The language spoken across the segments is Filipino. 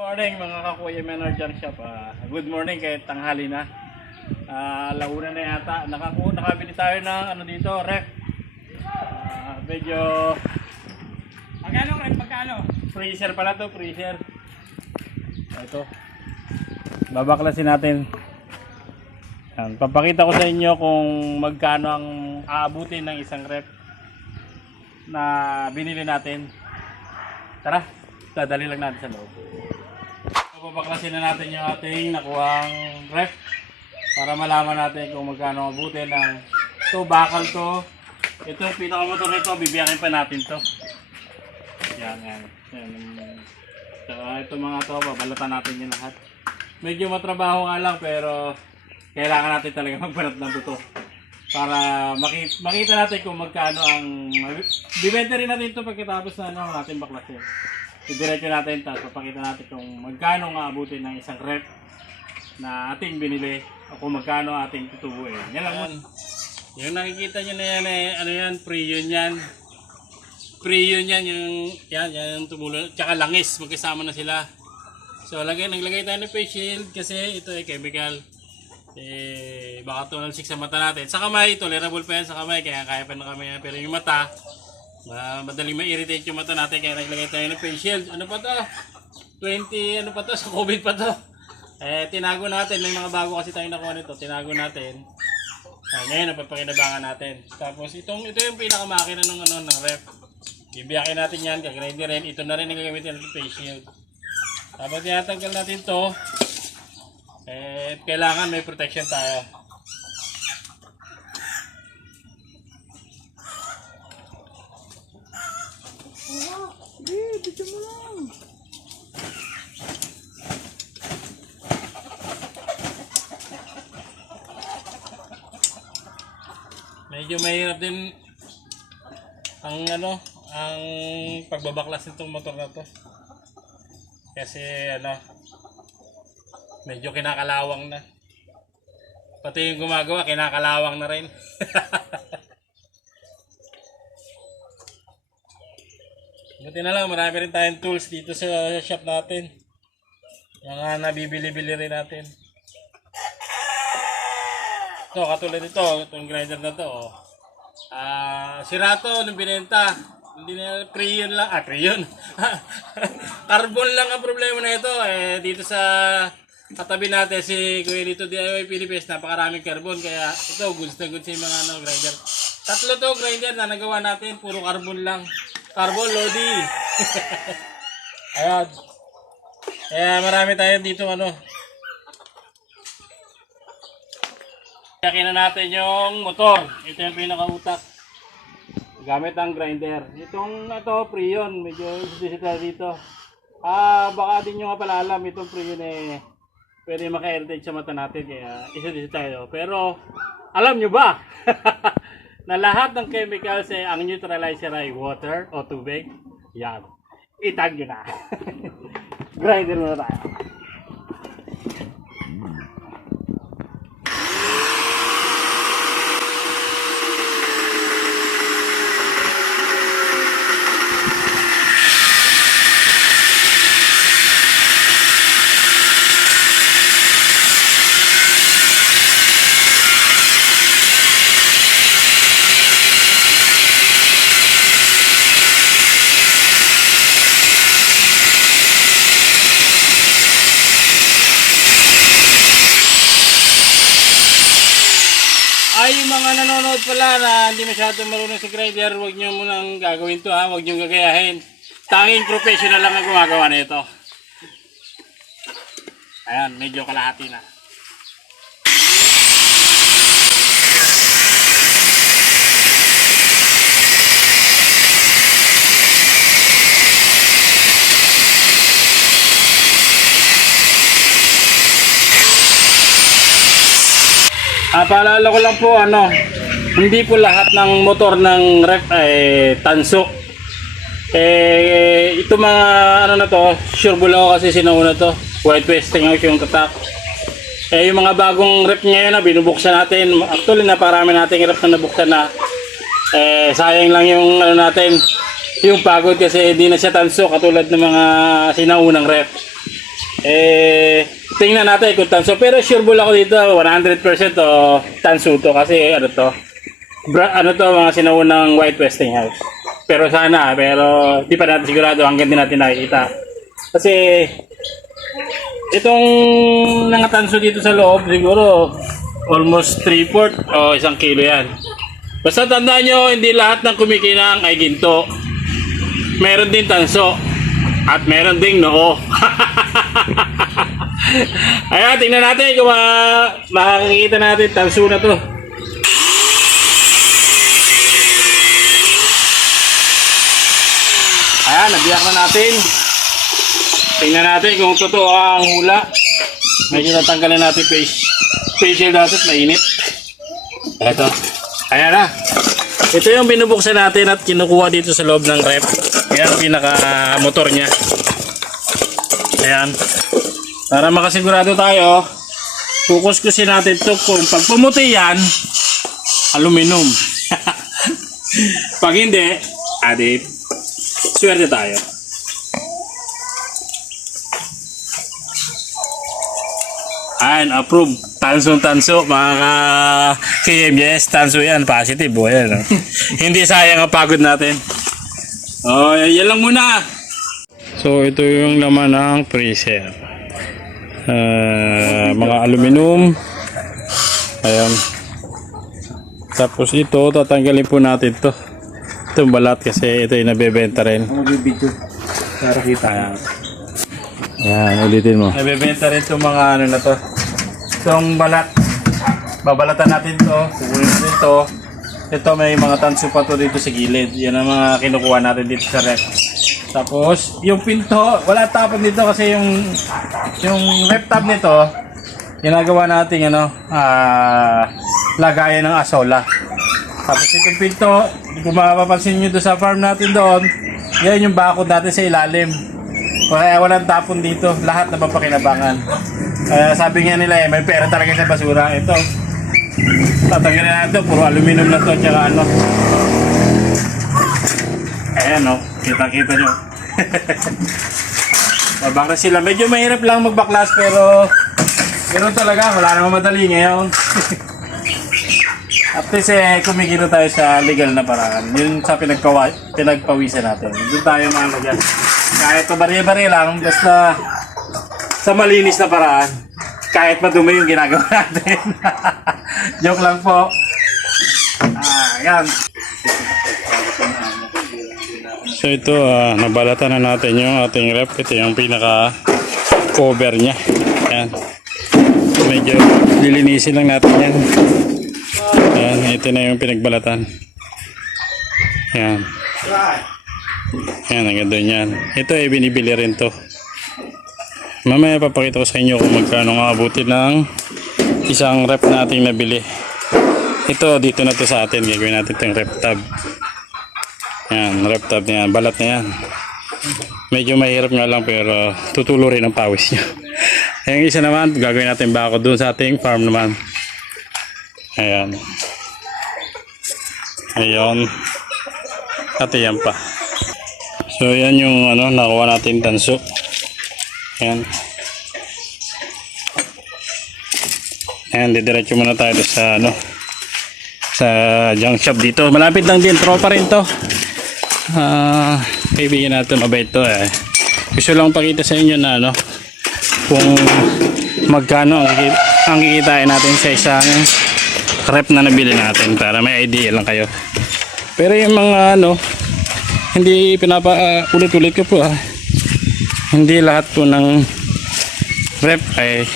Morning mga kakuya Menor Junk Shop. Good morning kahit tanghali na. Launa na yata. Nakabili tayo ng ano dito, ref. Medyo Magkano ref? Magkano? freezer pala to, freezer. Ito. Babaklasin natin. Papakita ko sa inyo kung magkano ang aabutin ng isang ref na binili natin. Tara, dadali lang natin sa loob. Babaklasin na natin yung ating nakuhang ref para malaman natin kung magkano abutin ng ito, bakal to. Ito yung pinakamotor nito, bibiyakin pa natin to. Yan. Ito mga to, babalatan natin yung lahat. Medyo matrabaho nga lang pero kailangan natin talaga magbalat ng buto para makita natin kung magkano ang bibenta rin natin ito pagkatapos na natin baklasin. Diretso natin, tapos papakita natin kung magkano nga abutin ng isang ref na ating binili o kung magkano ating tutubuin. Yan lang. Yung nakikita nyo na yan ano yan, pre-yun yan. Pre-yun yan, yung tumulo, tsaka langis, magkasama na sila. So naglagay tayo ng face shield kasi ito ay chemical. Baka tunalsik sa mata natin. Sa kamay, tolerable pa yan sa kamay, kaya pa na kami yan. Pero yung mata, madaling ma-irritate yung mata natin, kaya naglagay tayo ng face shield. Ano pa to? 20, ano pa to? Sa COVID pa to. Tinago natin. May mga bago kasi tayo nakuha nito. Tinago natin. Ngayon, napapakinabangan natin. Tapos, ito yung pinakamakina ng ref. Bibiyakin natin yan, kagrinder rin. Ito na rin ang gagamitin natin face shield. Tapos, tinatanggal natin to. Kailangan may protection tayo. Dito mo lang. Medyo mahirap din ang pagbabaklas nitong motor na to. Kasi medyo kinakalawang na. Pati yung gumagawa kinakalawang na rin. Buti na lang, marami rin tayong tools dito sa shop natin. Mga nabibili-bili rin natin. Ito, katulad ito, itong grinder na to. Sira to, nung binenta. Hindi na, pre-yun lang. Pre-yun. Carbon lang ang problema na ito. Dito sa katabi natin, si Kuya Lito DIY Philippines, napakaraming carbon. Kaya ito, goods na goods yung mga grinder. Tatlo to grinder na nagawa natin, puro carbon lang. Carbon Lodi. Ayan. Kaya marami tayo dito Yakin na natin yung motor. Ito yung pinakautak. Gamit ang grinder. Ito pre-yun. Medyo digital dito. Baka din nyo nga pala alam itong pre-yun pwede maka-irritate sa mata natin. Kaya isa-digital. Pero alam nyo ba? Na lahat ng chemicals ang neutralizer ay water o tubig. Yan. Itag nyo na. Grinder muna tayo. Yung mga nanonood pala na hindi masyadong marunong sa grinder, huwag nyo munang gagawin to huwag nyo gagayahin. Tanging professional lang ang gumagawa nito. Ayan, medyo kalahati na. Paalala ko lang po hindi po lahat ng motor ng ref ay tanso. Ito mga na to, sure bulaw kasi sinauna to. White Westinghouse yung tatak. Yung mga bagong ref ngayon binubuksan natin. Actually naparami nating ref na nabuksan na. Sayang lang yung natin, yung pagod kasi hindi na siya tanso katulad ng mga sinaunang ref. tingnan natin kung tanso. Pero sure bull ako dito, 100% o tanso to. Kasi ano to, ano to, mga sinaunang White Westinghouse. Pero di pa natin sigurado hanggang din natin nakikita. Kasi itong nangatanso dito sa loob, siguro almost 3/4 o 1 kilo yan. Basta tandaan nyo, hindi lahat ng kumikinang ay ginto. Meron din tanso. At meron ding noo. Ayan, tingnan natin kung makakikita natin tanso na to. Ayan, nabiyak na natin. Tingnan natin kung totoo ang hula. Medyo natanggalin natin facial natin, mainit. Ito. Ayan na. Ito yung binubuksan natin at kinukuha dito sa loob ng rep. Ayan ang pinaka-motor niya. Ayan. Para makasigurado tayo, kukuskusin natin ito kung pag pumuti yan, aluminum. Pag hindi, adip. Swerte tayo. Ayan, approve. Tanso, mga ka-KM. Yes, tanso yan. Positive. O, yan. Oh. Hindi sayang ang pagod natin. O, yan lang muna. So, ito yung laman ng freezer. Mga aluminum. Ayan. Tapos ito, tatanggalin po natin to. Itong balat kasi ito yung nabebenta rin. Magbibidyo. Para kita. Ayan. Ayan, ulitin mo. Nabebenta rin itong mga ano na to. Itong balat. Babalatan natin to. Kukunin natin to. Ito may mga tanso pa to dito sa gilid. Yan ang mga kinukuha natin dito sa rep. Tapos, yung pinto, wala tapon dito kasi yung rep tab nito, ginagawa natin lagayan ng asola. Tapos itong pinto, kung mapapansin nyo doon sa farm natin doon, yan yung bakod natin sa ilalim. Kaya walang tapon dito, lahat na mapakinabangan. Kaya sabi nga nila may pera talaga sa basura. Ito, tatanggalin natin ito, puro aluminum na to, tsaka ano. Ayan o, kita-kita nyo. Mabaklas sila. Medyo mahirap lang magbaklas pero ganoon talaga, wala namang madali ngayon. At least kumikita tayo sa legal na paraan. Yun sa pinagpawisan natin. Doon tayo mga kahit pabari-bari lang, basta sa malinis na paraan. Kahit madumi yung ginagawa natin. Joke lang po. Yan. So ito, nabalatan na natin yung ating rep. Ito yung pinaka-cover niya. Yan. Medyo lilinisin lang natin yan. Ayan, ito na yung pinagbalatan. Ayan. Ayan, ang ganda yan. Ito ay binibili rin to. Mamaya papakita ko sa inyo kung magkano nga abutin ng isang rep nating nabili. Ito, dito na to sa atin. Gagawin natin itong rep tab. Ayan, rep tab na yan. Balat na yan. Medyo mahirap nga lang pero tutulo rin ang pawis nyo. Yung isa naman, gagawin natin bako dun sa ating farm naman. Ayan. Ayan. At ayan pa. So yan yung nakuha natin tanso. Ayan. Ayan, didiretso muna tayo sa sa junk shop dito. Malapit lang din, tropa rin to. Kaibigan natin, mabait to eh. Gusto lang pakita sa inyo na kung magkano ang kikitain natin sa isang rep na nabili natin para may idea lang kayo. Pero yung mga hindi ulit-ulit ko po hindi lahat po ng rep ay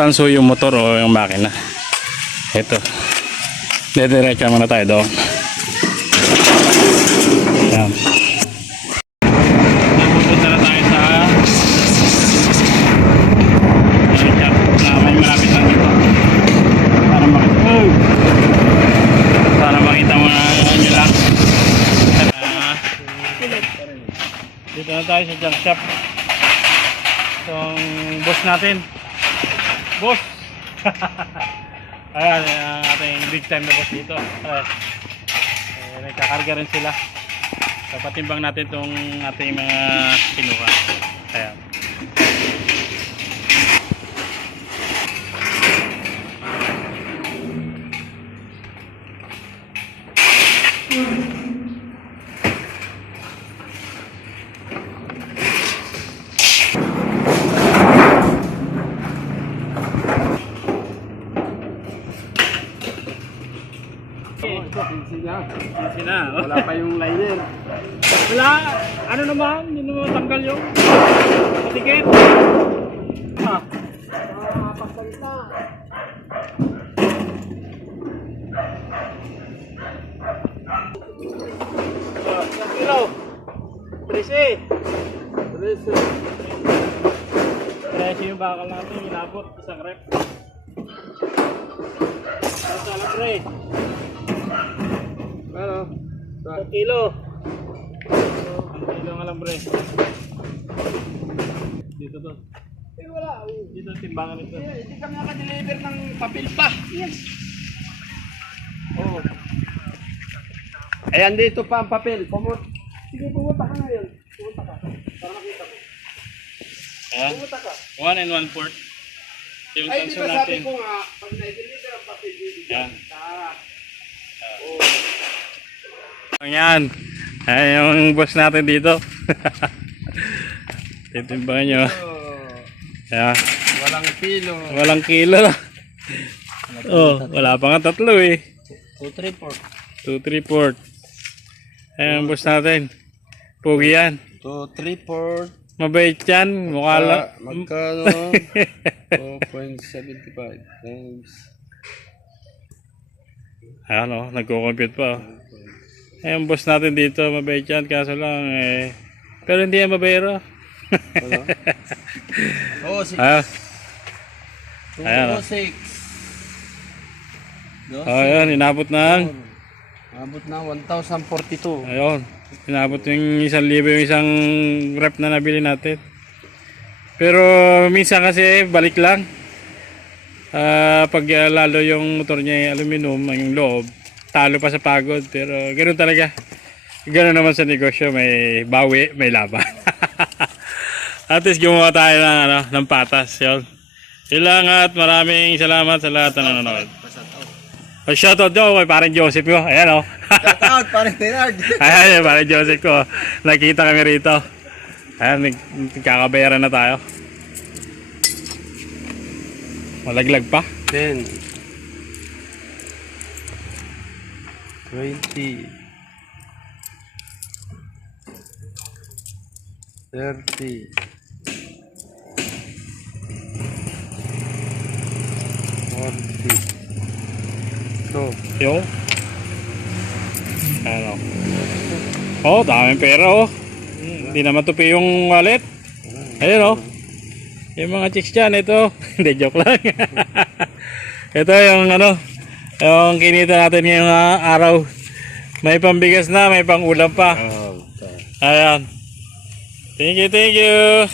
tanso yung motor o yung makina. Ito, dediretso muna tayo doon. Yan. Pupunta na tayo sa shop na may malapit lang dito para makita mo na nyo lang. Dito na tayo sa junk shop. Itong boss natin. Boss! Ayan, ating big time na boss dito. Nagkakarga rin sila. So, patimbang natin itong ating mga kinuha. Ayan. Sina. Wala pa yung liner. Wala. Ano naman? Hindi naman tanggal yung patikit. Ah. Pagsalita. Isang kilo. 13. 13 yung bakal natin. Inabot. Isang rep. Sa alambre. Ano? 1 kilo. 1 kilo ang alambre. Dito to. Eh, wala. Dito timbangan ito. Hindi kami nakadeliver ng papel pa. Yes. Oh. Ayan, dito pa ang papel. Sige, pumunta ka ngayon. Pumunta ka. Para makita mo. Ayan. Pumunta ka. 1 and 1/4. Yung Ay, di sensor ba sabi natin. ko nga, pag na-deliver ang papel, bibigyan Yan. ka. Ayan. Ayan yung boss natin dito. Titimbangan nyo. Ayan. Walang kilo. Walang kilo lang. Oh, wala pa nga tatlo eh. 2, 3, 2, 3, 4. Ayan ang boss natin. Pugi yan. 2, 3, 4. Mabait yan. Mukha lang. Magkano? 4.75 times. Ayan o, nagko-compute pa. Ayan ang boss natin dito. Mabait yan. Kaso lang eh. Pero hindi yan mabayro. Ano? Oh, 6. Ah, Ayan. 206. ayan, inabot ng. Abot na 1,042. Ayun. Inabot yung 1,000 yung isang rep na nabili natin. Pero minsan kasi balik lang. Pag lalo yung motor niya ay aluminum, yung loob, talo pa sa pagod. Pero ganoon talaga. Ganoon naman sa negosyo, may bawi, may laban. At least gumawa tayo ng patas. Yun. Ilang at maraming salamat sa lahat na nanonood. Shoutout daw kay parang Joseph ko. Ayan o. Shoutout, parang Bernard. Ayan, parang Joseph ko. Nakita kami rito. Ayan, nagkakabayaran na tayo. Malaglag pa. 10. 20. 30. 40. Ito. Yo. Ano. Oh, daming pera oh. Hindi naman tupi yung wallet. Ayun oh. Yung mga chicks dyan, ito. Hindi, joke lang. Ito yung ano, yung kinita natin ngayong araw. May pambigas na, may pang ulam pa. Oh, Ayan. Thank you, thank you.